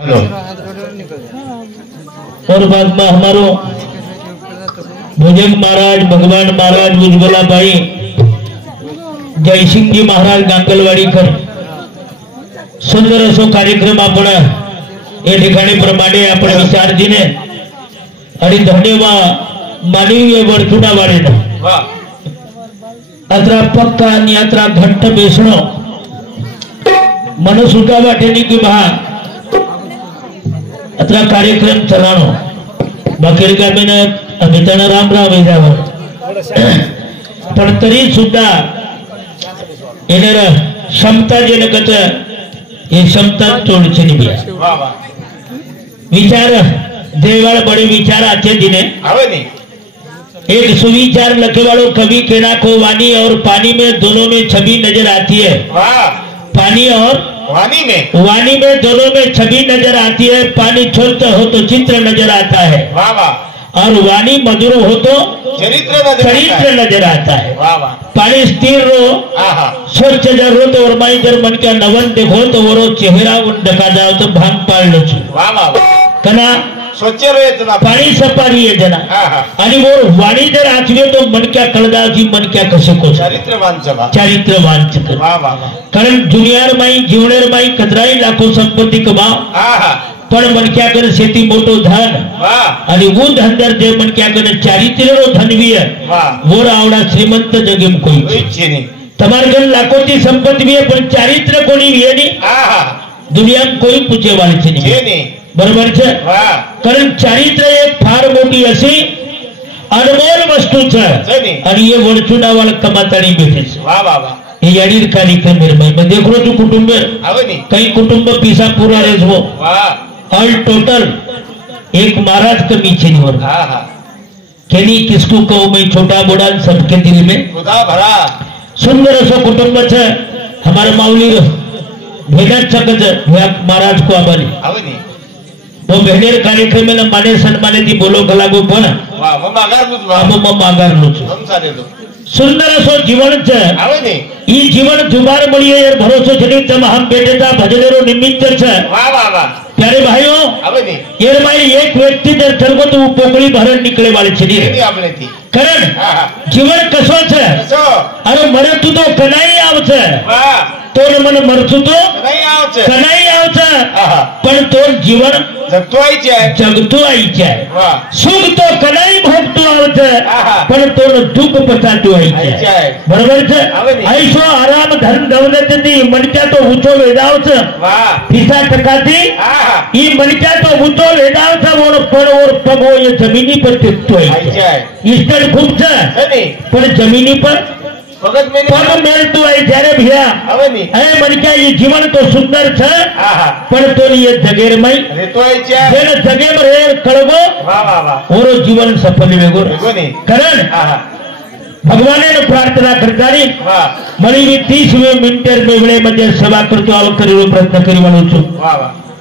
Hello. और बाद में हमारो भुजंग महाराज, भगवान महाराज, उज्ज्वला बाई, जयसिंह जी महाराज गांगलवाडीकर सुंदर असो कार्यक्रम आपण या ठिकाणी प्रमाणे आपण विचारजीने आणि धन्यवाद मानवीय वर्तुळा वाढेन अत्रा पक्का आणि अत्रा घट्ट बेसणो मन सुद्धा वाटेनी की बहा अत्रा कार्यक्रम चलानो बाकी गामीन अभिताना राम राम वेजावर पण तरी सुद्धा येणार क्षमता जनकत ये क्षमता तोड़चे नहीं विचार देवाल बड़े विचार आचे दिने एक सुविचार लखे वालों कवि केना को वाणी और पानी में दोनों में छवि नजर आती है। पानी और वाणी में दोनों में छवि नजर आती है। पानी छोड़ते हो तो चित्र नजर आता है और वाणी मधुर हो तो चरित्र नजर आता है। पानी स्थिर रो स्वच्छ जर हो तो और जर मन का नवन देखो तो वो चेहरा ढका जाओ तो भांग पाड़ लो कना स्वच्छ रो पाणी सपारी है जना आणि वो वाणी जर आचवे तो मन क्या कळदा की मन क्या कसे को चरित्र वांचक कारण दुनियार माई जीवनेर माई कतराई लाखो संपत्ति कमाओ पण मन क्या करे शेती मोटो धन आणि वो धन जर जे मन क्या करे चारित्र रो धनवी है वो आवडा श्रीमंत जगेम कोई तमारे घर लाखों की संपत्ति भी है पर चारित्र कोणी भी है नहीं दुनिया में कोई पूछे वाले नहीं बरोबर छे कारण चारित्र एक फार मोटी अशी अनमोल वस्तु छे आणि ये वरचुडा वाला कमातानी बैठे छे ये याडीर कार्यक्रम में देख रो तू कुटुंब कई कुटुंब पीसा पूरा रेजवो ऑल टोटल एक महाराज कमी छे निवर केनी किसको कहो मैं छोटा बड़ा सबके दिल में भरा सुंदर असो कुटुंब छे हमारे माऊली भेड़ा चकज महाराज को आबानी वो बहनेर कार्यक्रम में माने सन्माने थी बोलो कलागो पण मागार लो सुंदर असो जीवन छे ई जीवन जुबार मळी यार भरोसो जनी तम हम बेटेता भजनेरो निमित्त छे प्यारे भाइयों ये मारी एक व्यक्ति जर चलगो तो पोकळी भरण निकले वाले छे कारण जीवन कसो छे अरे मरे तू तो कनाई आवछे तो मन मरसू तो कनाई आवछे पण तो जीवन जगतो आई छे सुख तो कनाई भोगतो आवछे पण तो दुख पचातो आई छे बरोबर छे ऐसो आराम धन दौलतती मनक्या तो ऊंचो वेदाव छे पीसा टकाती ई मनक्या तो ऊंचो वेदाव छे वो पण और पगो ये जमीनी पर टिकतो आई छे ईश्वर खूब छे पण जमीनी पर पग मेलतो आई जारे भैया अरे मनक्या ये जीवन तो सुंदर छे पण तो ये जगेर मई जेने जगे में रे कळगो ओरो जीवन सफल वेगो कारण भगवान ने प्रार्थना करतानी मळी 30 मिनिटर मेवळे मध्ये सेवा करतो आव करीलो प्रयत्न करी वाळो छु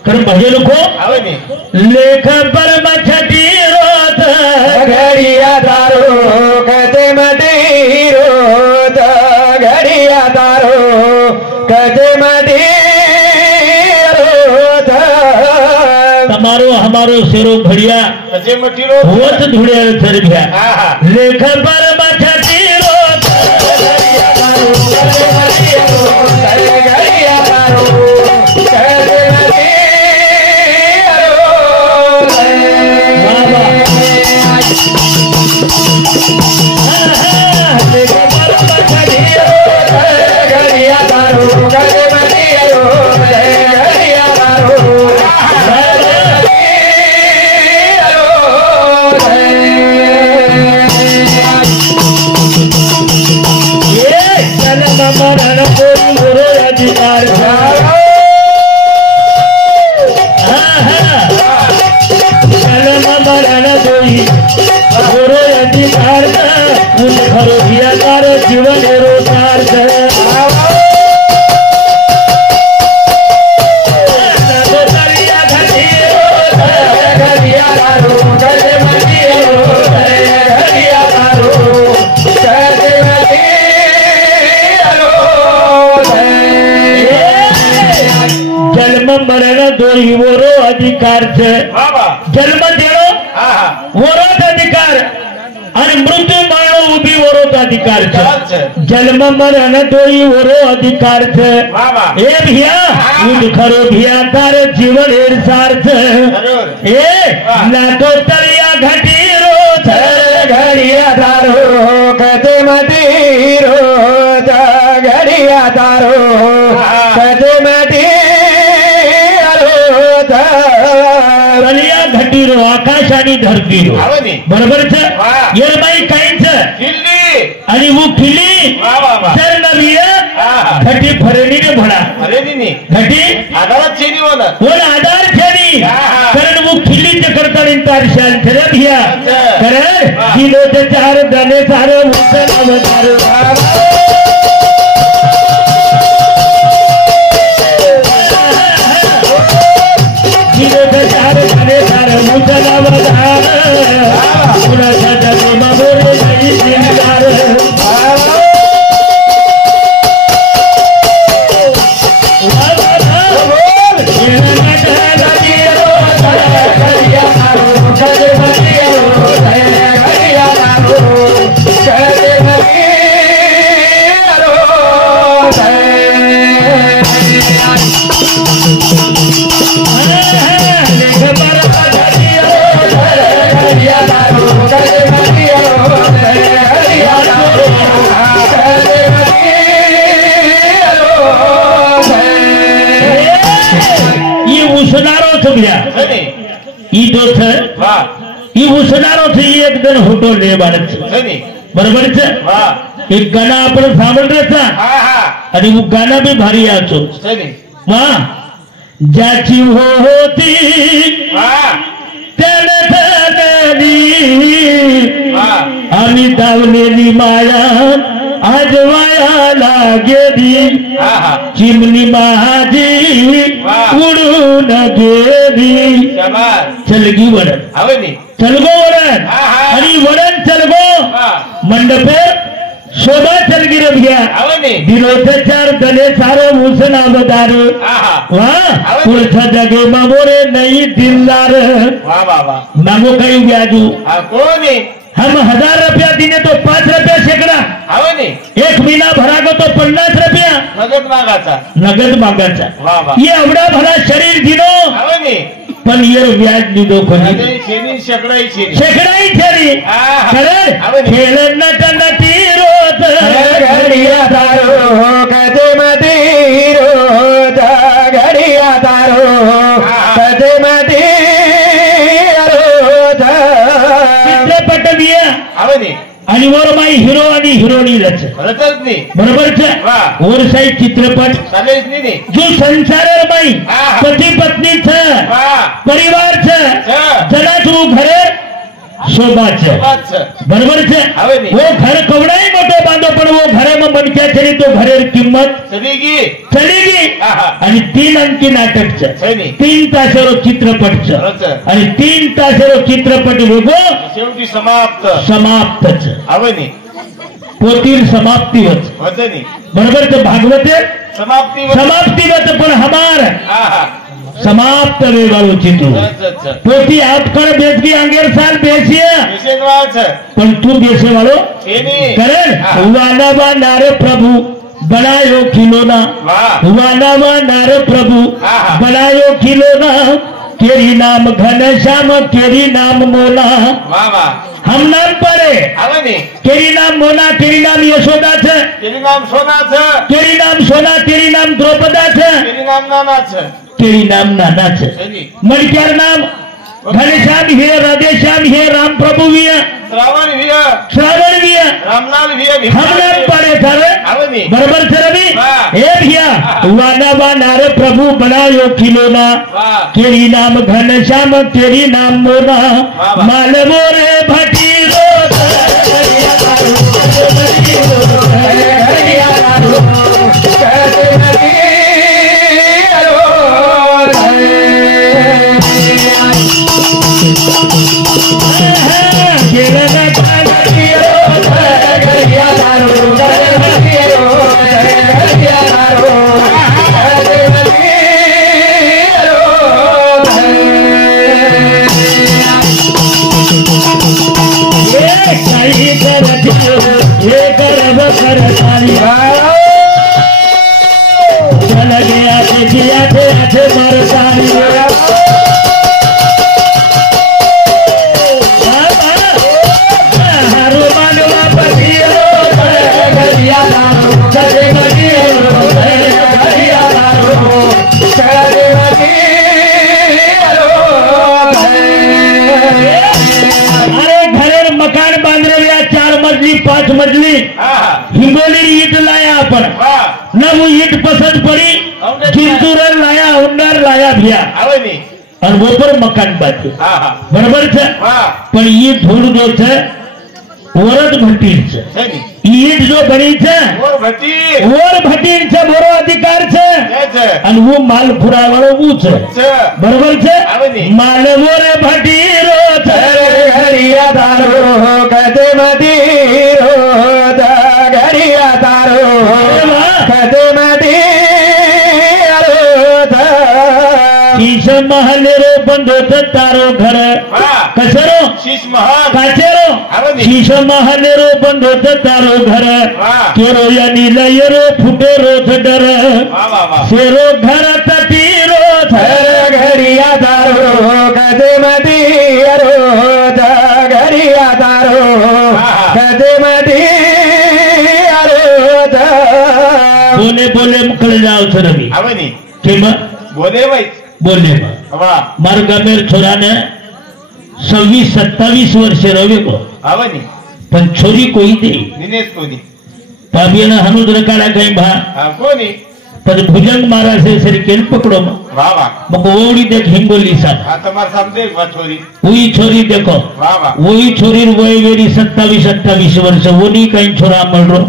कारण भजे लोको लेख पर मछटी रोत घड़िया दारो कदे मडी रोत घड़िया दारो कदे मडी रोत तमारो हमारो सेरो घड़िया कदे मडी रोत होत धुड़े सर भ्या लेख पर मछटी रोत घड़िया दारो कदे मडी रोत घड़िया दारो कदे मडी अधिकार છે જન્મ દેવો વરોધ अधिकार અને મૃત્યુ મરણો ઉભી વરોધ अधिकार છે જન્મ મરણ તોય વરો अधिकार છે એ ભિયા ઉદ ખરો ભિયા તારે જીવન એર સાર છે એ ના તો તળિયા ઘટીરો છે ઘડિયા તારો કદે મટીરો ઘડિયા તારો કદે મટીરો તળિયા ઘટીરો આકાશ आणि धरती बरोबर છે येरबाई काई છે आणि वो खिली सर नबिया घटी फरेनी ने भडा घटी आधार छेनी बोला आधार छेनी कारण वो खिली च करता तार शाल छरे भिया करे किलो ते चार दने सारे उसल अवतार किलो ते चार दने सारे उसल अवतार पूरा सदा को मबोरे नहीं जिंदार एक होटो ले बरोबर एक गाणं आपण सापडलं आणि वो गाणं भी भारी आचो ज्याची होती त्याने आम्ही दावलेली माया आज वायाला गेली चिमणी माझी उडून गेली चलगी वरण चलगो वरण आणि वरण चलगो मंडपे शोभा चलगी रभिया दिलोचे चार दले सारो उसना बदार वाह पुरछा जगे मामोरे नहीं दिलदार मांगो कई ब्याजू हम 1000 रुपया दिने तो 5 रुपया शेकडा एक महीना भरा को तो 50 रुपया नगद मागाचा ये एवढा भरा शरीर दिनो पण ये व्याज दिदो कोणी शेकडाई छेरी खरे खेळ नट नटी रोज घडिया तारो कदे मती रोज घडिया तारो कदे मती रोज चित्रपट बिया आणि वर माई हिरो आणि हिरोनी रच बरोबर છે वर साइड चित्रपट जो संसार माई पति पत्नी છે परिवार છે जनाच वो घरे शोभा છે बरोबर છે वो घर कवडाई मोठो बांधो पण वो घरे में बनक्या छरी तो घरे किंमत चलीगी आणि 3 अंकी नाटक છે 3 तासेरो चित्रपट છે आणि 3 तासेरो चित्रपट वेगो शेवटी समाप्त છે पोतीर समाप्ती होत बरोबर तो भागवते समाप्ती होत पण हमार समाप्त वेगाळो चित्र पोती आपकड़ बेचगी अंगेर साल बेचिया पण तू बेचे वालो करे वाना नारे प्रभु बनायो खिलौना वाना नारे प्रभु बनायो खिलौना केरी नाम घनश्याम केरी नाम मोना हम नाम पड़े केरी नाम मोना केरी नाम यशोदा छे केरी नाम सोना छे केरी नाम सोना केरी नाम द्रौपदा छे केरी नाम नाना छे केरी नाम नाना छे मणिकार नाम घनश्याम हे राधेश्याम हे राम प्रभु विया श्रावण विया रामलाल विया हम नाम पड़े थारे बराबर छे रवि ए भैया वाना नारे प्रभु बनायो खिलौना केरी नाम घनश्याम केरी नाम मोना मालवो रे भटीरो तारी चल गया देखिया थे अच्छे मार तारी हारो मानवा पतिया गरिया दारो चले मगियो गरिया दारो चले मगियो अरे घरे मकान बांधले 4 मजली 5 मजली हिंगोली ईट लाया अपन न वो ईट पसंद पड़ी चिंतूर लाया उन्नार लाया भैया और वो पर मकान बांधे बराबर है पर ये धूल जो है वरद भट्टी ईट जो बनी है और भट्टी से मोरो अधिकार है और वो माल पुरा वालों वो है बराबर है माल मोरे भट्टी रो घरिया दारो कदे मदी रो घरिया दारो कदे मदी शीश महल रो बंदो तारो घर कसरो शीश महल काचेरो शीश महल रो बंदो तारो घर केरो या नीलय रो फुटे रो डर सेरो घर तटीरो थर घरिया दारो कदे मदी रो घरिया दारो कदे मदी बोले बोले मुकल जाओ रवि बोले भाई बोले मार गामेर छोरा ने 26-27 वर्ष रवे को पण छोरी कोई दे पाबियाना हनुद रकाड़ा कहीं पण भुजंग मारा से सरी केल पकड़ो मको ओड़ी देख हिंगोली वही छोरी देखो वही छोरी वही वेरी 27-28 वर्ष वो नहीं कहीं छोरा मल रो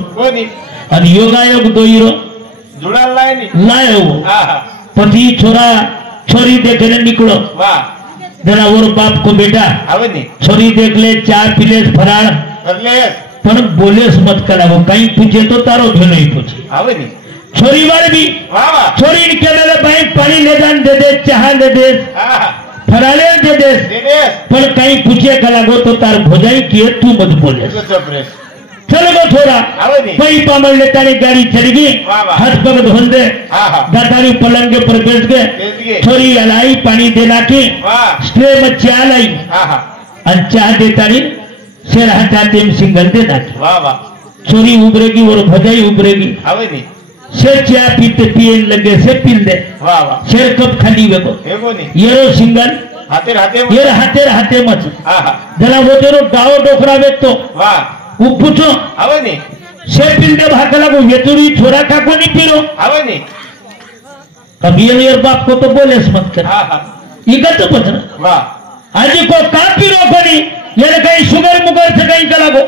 और योगायोग दोईरो जुड़ा लाए वो पति छोरा छोरी देखने निकलो जरा और बाप को बेटा छोरी देख ले 4 पिलेस फराड़ पर बोलेस मत करा वो कहीं पूछे तो तारो भी नहीं पूछे छोरी वाले भी छोरी के मेरे भाई पानी ले जान दे दे चाह दे दे फराले दे दे पर कहीं पूछे कला गो तो तार भोजाई किए तू मत बोले चलो गो थोड़ा कोई पामल लेता नहीं गाड़ी चली गई हाथ पग धोल दे दातारी पलंग के पर बैठ गए छोरी अलाई पानी देना की स्ट्रे में चाय लाई और चाय देता नहीं शेर हटाते में सिंगल देना की छोरी उबरेगी और भजाई उबरेगी शेर चाय पीते पिए लगे से पील दे शेर कब खाली वेको ये रो सिंगल ये हाथे मत जरा वो तेरो गाओ डोकरा वेक तो पूछो शेर पिंदे भागला को वेतुरी छोरा का को नहीं पीरो कभी ये बाप को तो बोले मत कर इधर तो बचना आज को का पीरो को नहीं ये कहीं शुगर मुगर से कहीं चला गो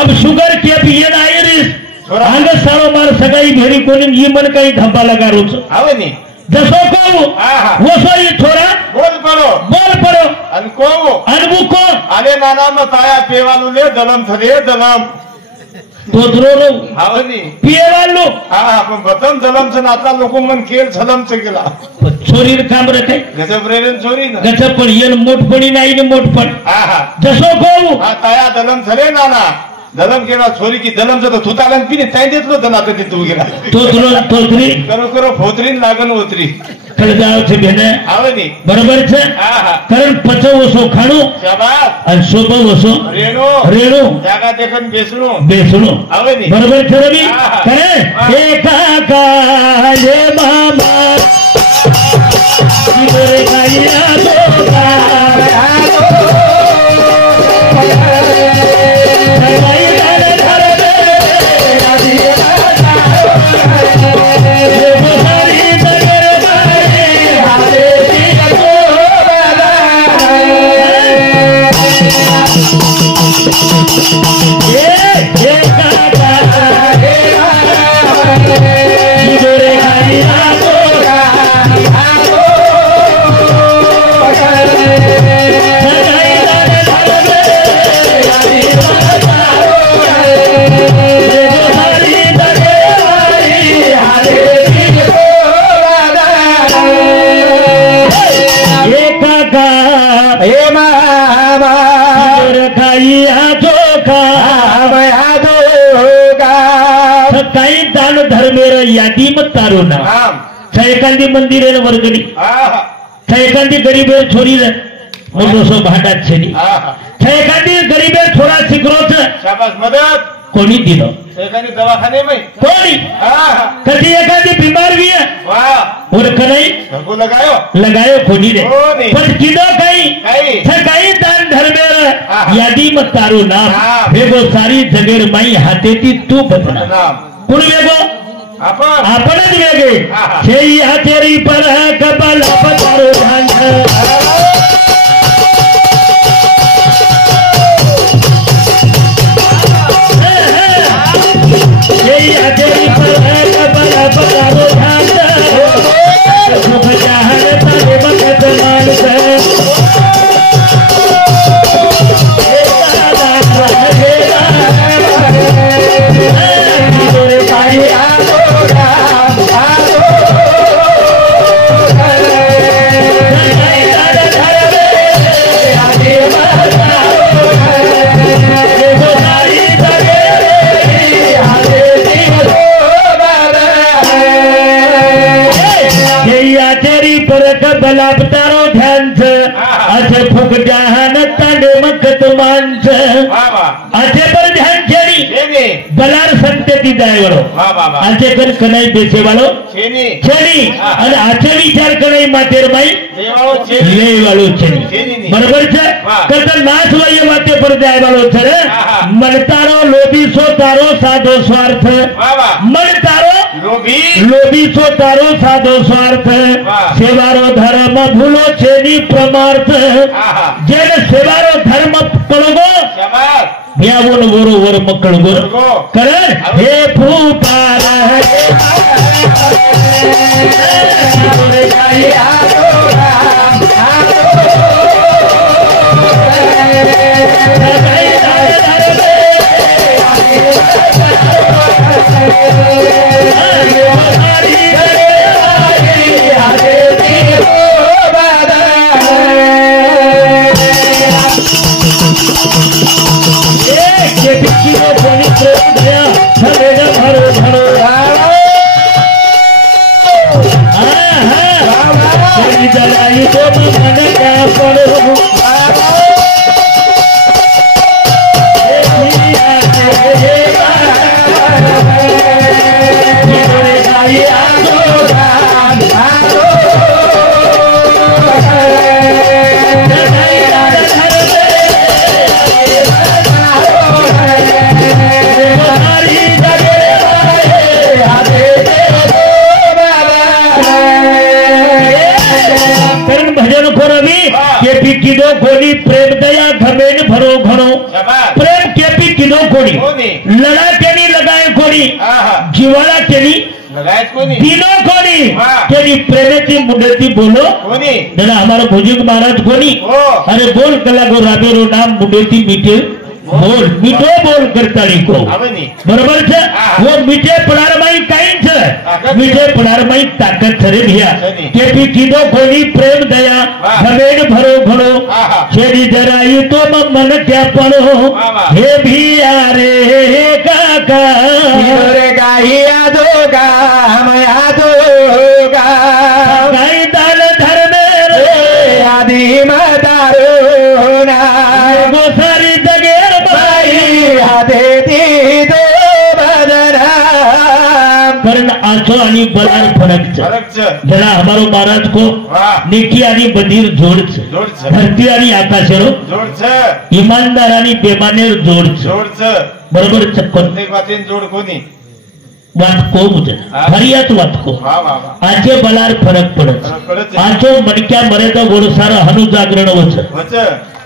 अब शुगर की अब ये आयरिस आगे सारो मार सगाई भेड़ी को नहीं ये मन कहीं धब्बा लगा रोज जसो को वो सो ये छोरा बोल पड़ो अनबू को अरे नाना मत आया पेवालू ले दलम थरे दलम तोतरो रो पिए वालो पण बतम दलम से नाता लोको मन खेल छलम से गेला छोरी काम रखे गजब रेन छोरी ना गजब पण ये मोठपणी नाही ने मोठपण जसो को ताया दलम थरे नाना दलम केला छोरी की दलम से तो थुतालन पीने ताई देतलो दना ते तू गेला तोतरी करो फोतरीन लागन उतरी कल जाओ छे बेने बराबर छे कारण पचो वसो खाणो शाबाश और सोबो वसो रेणो जागा देखन बेसणो बराबर छे रवि करे ए काका ये मामा इधर काया तो यादी मत तारो ना एखादी मंदिर आहे वर्गणी एखादी गरीब छोरी मोठो सो भांडात छेनी एखादी गरीब थोडा सिकरोच मदत कोणी दिलं एखादी दवाखाने में कोणी कधी एखादी बीमार भी है और कहीं लगायो कोणी रे पण किदो काही काही दान धर्मेर यादी मत तारो नाम वेगो सारी जगेर माई हातेती तू बदना कोण वेगो आपणच वेगळे छेई हातेरी पर कपाल पतारो ध्यान बलाबतारो ध्यान असे फुक जहान तांडे मखत मांस असे पर ध्यान छेनी बलार संतती जाय वरो असे कर कनाई बेचे वालो छेनी અને આછે વિચાર કનાઈ માતેર માઈ લે વાળો છેની બરાબર છે કદા નાશ વાય વાતે પર જાય વાળો છે રે મન તારો લોભી સો તારો સાધો સ્વાર્થ મન તારો લોભી સો તારો સાધો સ્વાર્થ સેવારો ધર્મ ભૂલો છેની પ્રમાર્થ જેને સેવારો ધર્મ કળગો વ્યાવોન વરો વર મકળગો કરે હે ફૂપાર किदो कोणी प्रेम दया घमेन भरो घणो प्रेम केपी किदो कोणी लढा केनी लगाय कोणी जीवाला केनी दिनो कोणी केनी प्रेमेची मुंडती बोलो दादा हमारा भुजुर्ग महाराज कोणी अरे बोल कलागो राबेरो नाम मुंडती मीठे बोल मीठो बोल करतानी को बरोबर છે वो मीठे पडार माई काई છે मीठे पडार माई ताकत छरे भैया केपी कीधो कोणी प्रेम दया घमेन भरो घणो छेड़ी जराई तो मन क्या पड़ो हे भिया रे काका रे गाहिया दोगा हम यादोगा गाई दाल धर्मे रे आदि मदारो ना वो सारी जगेर कारण आचो आणि बलार फरक जरा हमारो महाराज को नेकी आणि बधीर जोड़ धरती आणि आकाशेरो ईमानदार आणि बेमानेर जोड़ बरोबर चक्कर जोड़ कोणी वात को मुझे फरियात वात को आचे बलार फरक पड़त आचो मणक्या मरे तो गोड़ सारा हनु जागरण वच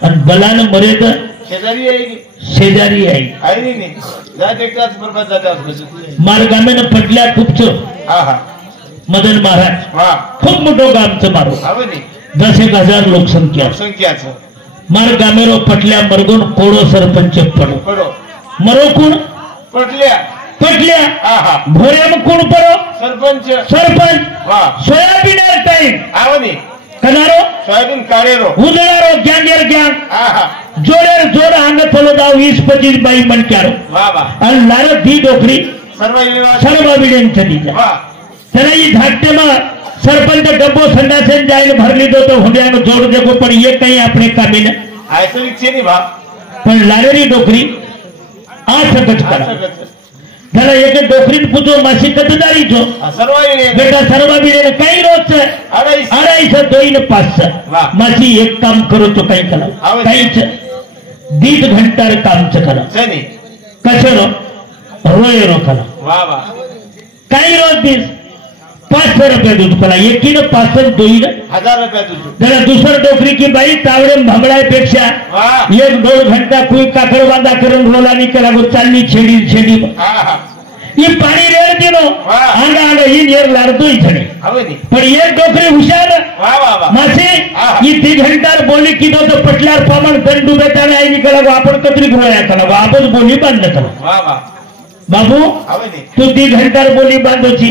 आणि बलान मरे तो शेजारी आई मार गामेन पडल्या खूपच मदन महाराज खूप मोठो गामचं मारो 10,000 लोकसंख्या मार गामेरो पटल्या मरगुण कोडो सरपंच पडो मरो कोण पटल्या भोऱ्याम कोण पडो सरपंच सोयाबीन टाइम कनारो सोयाबीन काढेरो उदळारो गँगेर गँग जोडेर जोड अंग थोलो दाव 20-25 बाई मन क्यारो आणि लार दी डोकरी सर्व विडेन चलीजा त्याला ही धाकते में सरपंच डब्बो संडासेन जाए भरली दो तो हो जाएगा जोड़ देखो पर ये कहीं अपने कामी न पण लालेरी डोकरी आ सकत करा त्याला एक डोकरीन पूछो मासी कतदारी छो बेटा सर्व बिरे कई रोज छे 250 205 मासी एक काम करो तो कई करा कई 1.5 घंटा काम च करा कचरो रोयरो करा वाह वाह कई रोज 500 रुपये दूध पला एकीन 500 2 1000 रुपये दूध जरा दूसर डोकरी की बाई तावड़े भमड़ाए पेक्षा 1-2 घंटा कोई काकड़ बांधा करून रोला नहीं करा वो चालनी छेड़ी छेड़ी ये पानी रेड़ दिलो आंगा आंगा ही नेर लाड़तो ही छड़े पर ये डोकरी हुशार मासे ये 3 घंटा बोली की दो तो पटल्यार पामण दंड डुबेता ने आई निकला वो आपण कतरी घोया कला वो आपस बोली बांध कला बाबू तू 3 घंटा बोली बांधोची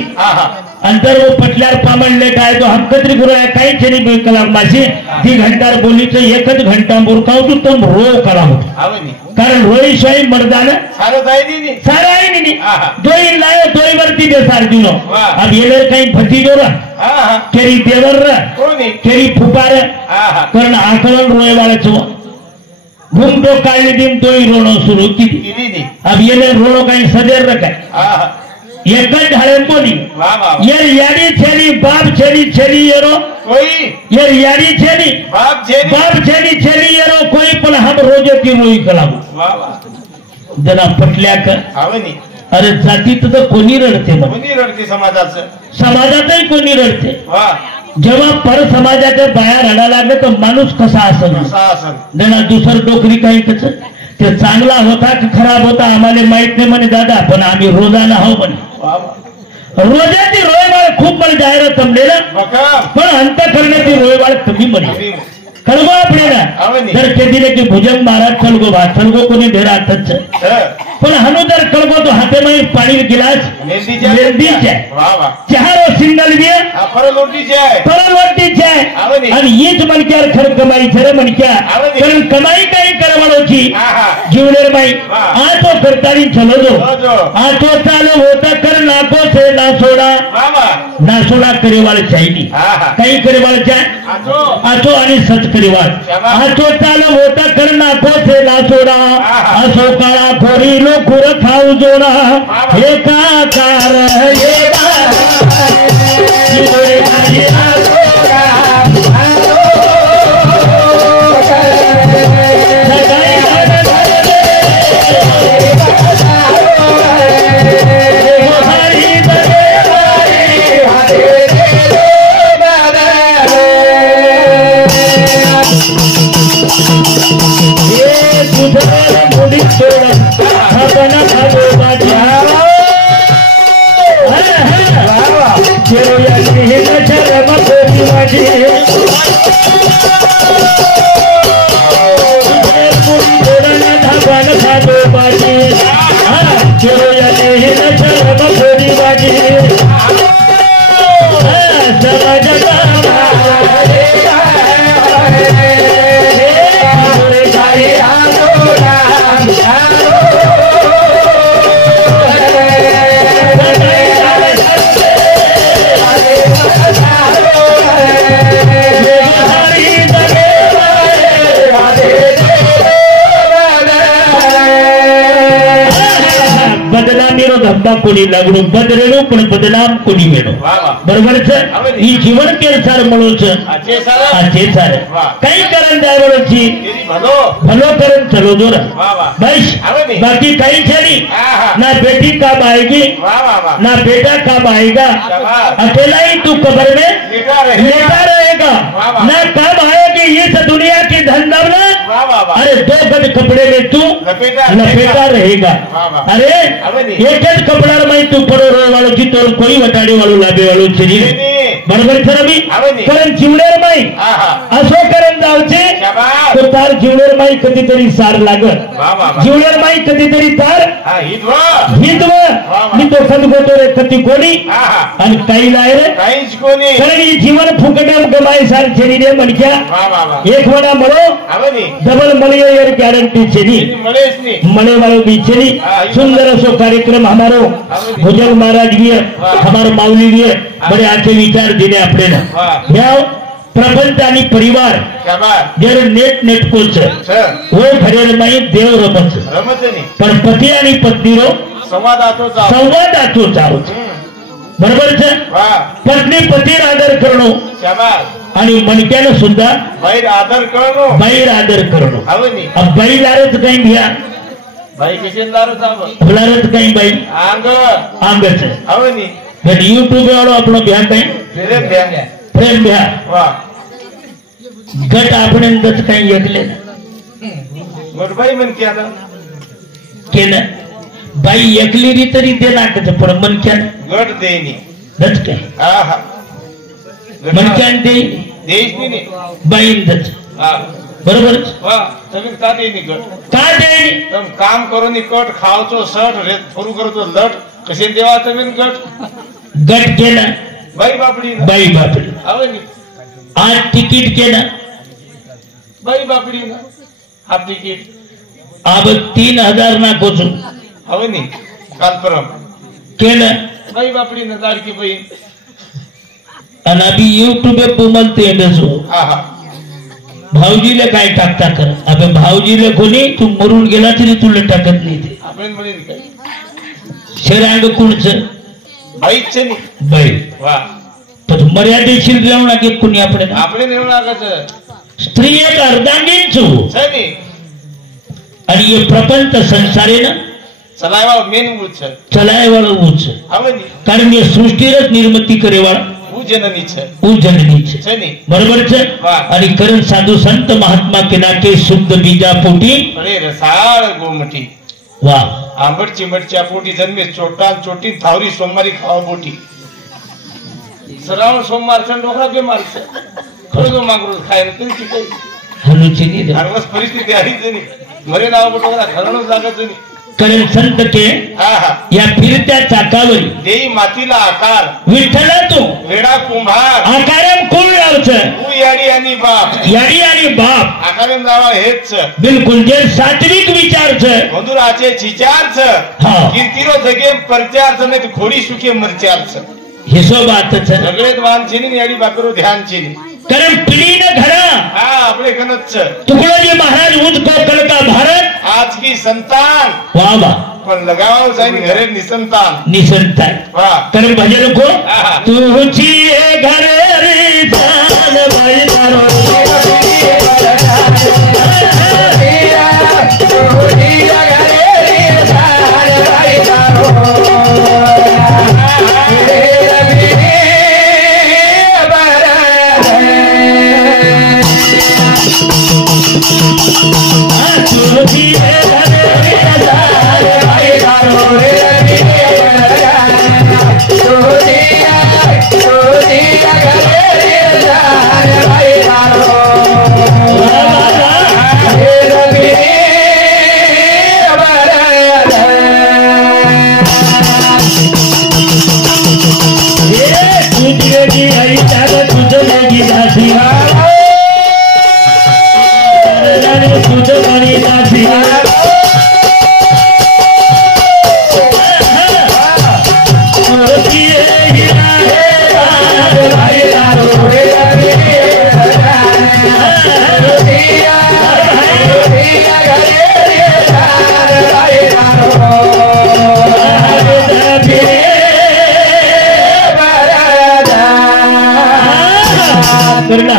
अंतर वो पटल्यार पामणले काय तो हम कतरी घोया काही छेनी बे कला मासे 3 घंटा बोलीचं एकच घंटा बुरकाव तू तुम रो करा कारण रोई शाही मर्दान सारा आई नहीं दोई लायो दोई वर्ती दे सार दिनो अब ये लोग कहीं भतीजो रहा केरी देवर रहा केरी फुपार कारण आकलन रोए वाले छो घूम तो काले दिन तो ही रोनो शुरू की अब ये लोग रोनो कहीं सदेर रखा ये कल ढाले बोली ये यारी छेली बाप छेली छेली येरो ये यारी छेली बाप छेली छेली येरो कोई पण हम रोजे की रोई कलाम जना पटल्या कर अरे जातीत तर कोणी रडते समाजातही कोणी रडते जेव्हा पर समाजाच्या बाहेर रडा लागले तर माणूस कसा असेल जना दुसर डोकरी काही कस ते चांगला होता की खराब होता आम्हाला माहित नाही म्हणे दादा पण आम्ही रोजाना हो म्हणे रोजाची रोयवाळ खूप मला जाहिरात जमलेला पण अंत करण्याची रोयवाळ कमी म्हणे कळगो आपल्याला जर ते दिले की भुजंग महाराज चलगो कोणी ढेरा हातच पण हनु जर कळगो तो हाते में पानी गिलास मेहंदी चाय रो सिंगल बिया परलोटी चाय आणि हीच मनक्यार खर कमाई खर मनक्या कारण कमाई काही करवालोची जीवनेर बाई आ तो करतानी चलो जो आ तो चालू होता कर नाको से ना सोडा करेवाळ चाहिए काही करेवाळ चाय आचो आणि सच करेवाळ आचो चालू होता कर नाको से ना सोडा असो काळा खोरी लो खुर खाऊ जोडा हे काकार हे धब्बा कोणी लागलो बदलेलो पण बदनाम कोणी मेलो बरोबर ई जीवन के सार मळोच आचे सार काही करण द्यावळची भलो करण चलो जोर बस बाकी काही छनी ना बेटी काम आएगी ना बेटा काम आएगा अकेला ही तू कब्र में लेटा रहेगा ना काम आएगी इस दुनिया की धंधवना अरे 2 गज कपड़े में तू लपेटा रहेगा अरे एक कपड़ा में तू पड़ो रोए वालों की तो कोई वटाड़े वालों लाभे वालों बरोबर सर अभी कारण चिवडेर माई असो करण जावचे तो तार जीवनेर माई कधीतरी सार लागत वा वा वा. जीवनेर माई कधीतरी तार हा हिदवा हिंदव मी तो सदगोतो रे कधी कोणी हा हा आणि काही नाही रे काहीच कोणी कारण ही जीवन फुकटे गमाई सार छेडी मणक्या वा वा वा एक वडा मरो आवनी डबल मलियो यार गॅरंटी छेडी मळेच नी मले वालों की छेड़ी सुंदर सो कार्यक्रम हमारो भुजंग महाराज भी है हमारे माऊली भी है बड़े अच्छे विचार दिले अपने ना या प्रपंच आणि परिवार शाबास जर नेट नेटकोच सर वो घरेल माई देव रमच रमत नी पण पती आणि पत्नीरो संवादातो संवादाचो चालू बरोबर છે वा पत्नी पतीर आदर करणो शाबास आणि मणक्याला सुद्धा बाहेर आदर करणो बाईर आदर करणो आवनी अब बाईलारच काही घ्या बाई कशेदार जाव फुलारच काही बाई आंग आंगच आवनी पण युट्यूब वाळो आपलो भ्या काही प्रेम द्या प्रेम भ्या वा गट आपण गट काही ऐकले मोरबाई म्हण की आता केलं बाई एकली तरी ते नाकाचं पण मनक्यान गट देनी दच काय आहा मनक्यान ते देश नी बाईन दच हा बरोबर वा तुम्ही का देनी गट का देणी तम काम करो नी कट खावचो सट रे फुरू करतो लट कसे देवा तुम्ही गट गट केला बाई बापडी बाई बापडी आवनी आज तिकीट केलं बाई बापडी हाफ तिकीट अब 3000 ना कोचू आवनी काल परम केलं बाई बापडी ना लाडकी बहीण आणि अभी युट्यूब पुमलते नसो आहा भाऊजीला काय टाकता कर अबे भाऊजीला कोणी तू मरून गेला तरी तुला टाकत नाही ते आपण म्हणेन काय शरांग कुणच बाईच नी बाई वा पण मर्यादेशीर जाऊ ना की कुणी आपण આપણે नेऊ लागत स्त्री एक अर्धांगीन छू છે ને आणि ये प्रपंच संसारे ना ચલાવવા મેન ઉછ चलाय वाला ऊच આવે ની कारण ये सृष्टीरच निर्मिती करे वाला હું जननी છે ऊ जननी छे છે ને बरोबर छे वाह. आणि करण साधू संत महात्मा के नाके शुद्ध बीजा पोटी અરે રસાળ ગોમટી वाह આંબટ ચીમટच्या पोटी जन्मे ચોટા ચોટી થાવરી સોમવારી ખાવા બોટી શ્રાવણ સોમવાર છે ડોકરા બીમાર છે ખોજો માંગરો ખાય ને તરી કઈ हनुची नी આરવસ પરિસ્થિતિ આવી છે ની મરે ના બટોરા ઘરણો લાગત છે ની कारण संत के હા હા या फिरत्या चाकावर देई मातीला आकार विठ्ठला तू वेडा कुंभार आकारम कोण लावच तू याडी आणि बाप याडी आणि बाप आकारम जावा हेच છે बिलकुल जे सात्विक विचार છે मधुराचे चिचार छ हा. कीर्तिरो जगे परचार छ नाही खोडी सुखे मरचार छ हिशोबात છે सगळेच वाहन छे ની याडी बाकरो ध्यान छे ની कारण पिढी न घरा हा आपले गणत छ तुकडोजी महाराज उच्च कोकण का भारत आज की संतान वाह वाह पण लगाव जाईन घरे निसंतान निसंत वा कारण भजन को आहा. तुझी घर रे जान बाई तारो तुझी घर रे जान बाई तारो तुझी आई तार तुझी दासी तुझ बनी दासी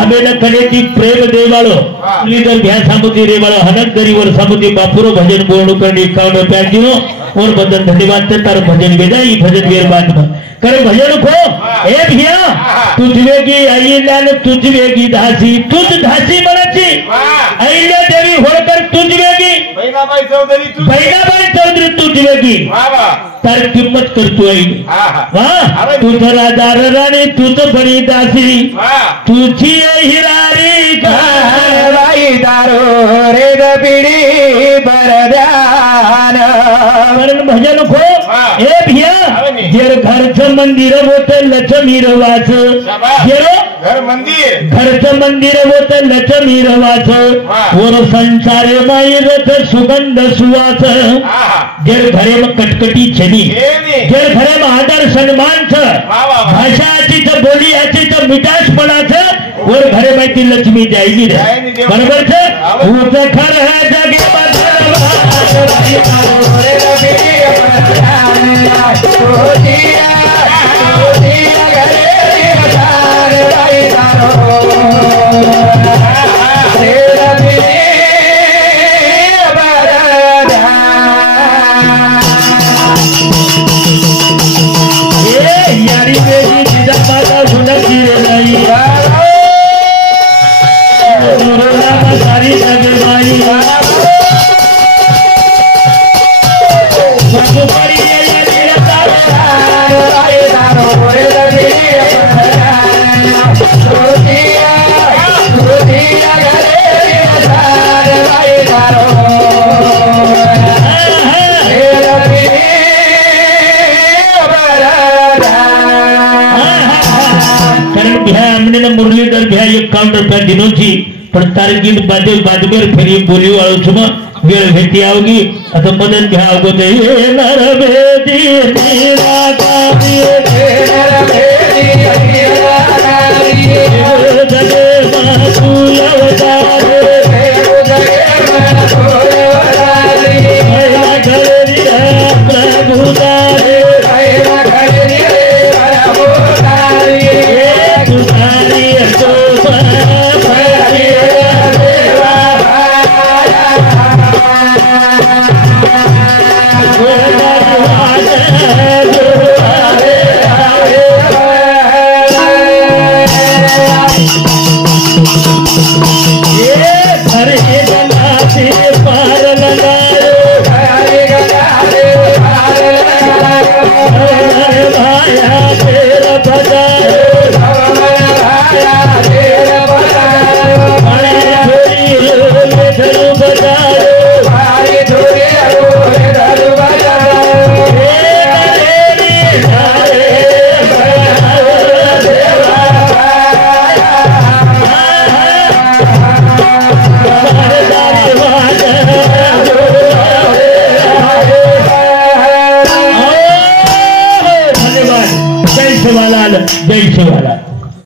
हमें कनेती प्रेम देवाळो लीडर भ्या सामुदी रेवाळो हनक दरीवर सामुदी बापुरो भजन बोलणू करनी 51 प्याजीनो और बदन धन्यवाद तार भजन वेदाई भजन वेर बात करे भजन को ए भैया तुझवे की आईलाल तुझवे की धासी तुझ धासी बनाची आईला देवी होळकर तुझवे की बहिणाबाई चौधरी तुझवे की वा वा तार किंमत करतो आई हा हा वाह तुझ राजा राणी तुझ बनी दासी वा तुझी हिरारी का रे पिढी बरदान भजन खो हे भिया जेर घरचं मंदिर होत लक्ष्मीर वाच घर मंदिर घरचं मंदिर होत लक्ष्मीर वाच वर संसार माईरथ सुगंध सुवास जेर घरे मग कटकटी छनी जेर घरे मग आदर सन्मान भाषाची तर बोली याची तर मिठासपणाचं वर घरे माहिती लक्ष्मी द्यायची रे बरोबर खर है जगे यारी बेटी जिजा माता झुंडकी रे नहीं सारी जगे माई मुरलीधर भ्या 51 रुपया दिनों छी पण तारगीन बाजूबर फेरी बोली वाळू છું વેળ ભેટી આવગી અત મદન ભ્યા આવગો તે નર ભેદી નીરા કાવી નર ભેદી નીરા કાવી જગે માતુ અવતારે જગે માતુ અવતારે હૈલા ઘરે પ્રભુ તારે હૈલા ઘરે પ્રભુ તારે તુતારી તો जय शिवालाल जय शिवालाल।